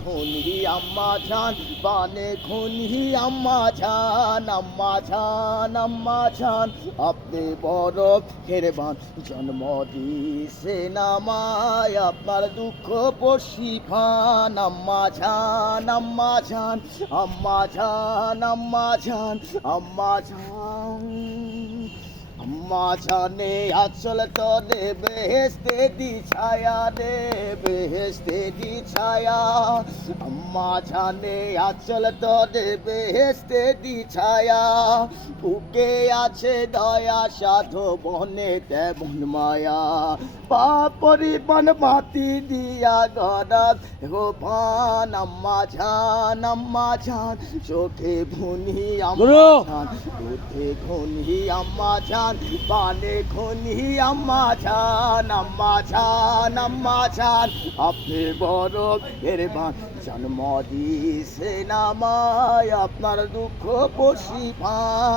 খুনি আম্মা জান, পানে খুনি আম্মা জান, আম্মা জান, আম্মা জান, আপনি বড় মেহেরবান, জন্ম দিয়েছেন আমায়, আপনার দুঃখ পশিফান, আম্মা জান, আম্মা জান, আম্মা জান, আম্মা জান, আম্মা জান। আম্মা জানে আচল তলে বেহেশতে দি ছায়া রে, বেহেশতে দি ছায়া। আম্মা জানে আচল তলে বেহেশতে দি ছায়া। বুকে আছে দয়া সাধু বনে তেমন মায়া, পরিবন মাটি দিয়া গড়াত গো পান, আম্মা জান, আম্মা জান, চোখে ভুনি আম্মা জান, দুধে ঘুনি আম্মা জান, পানে খুনি আম্মা জান, আম্মা জান, আম্মা জান, আপনি বড় মেহেরবান, জন্ম দিয়েছেন আমায়, আপনার দুঃখ পশিফান।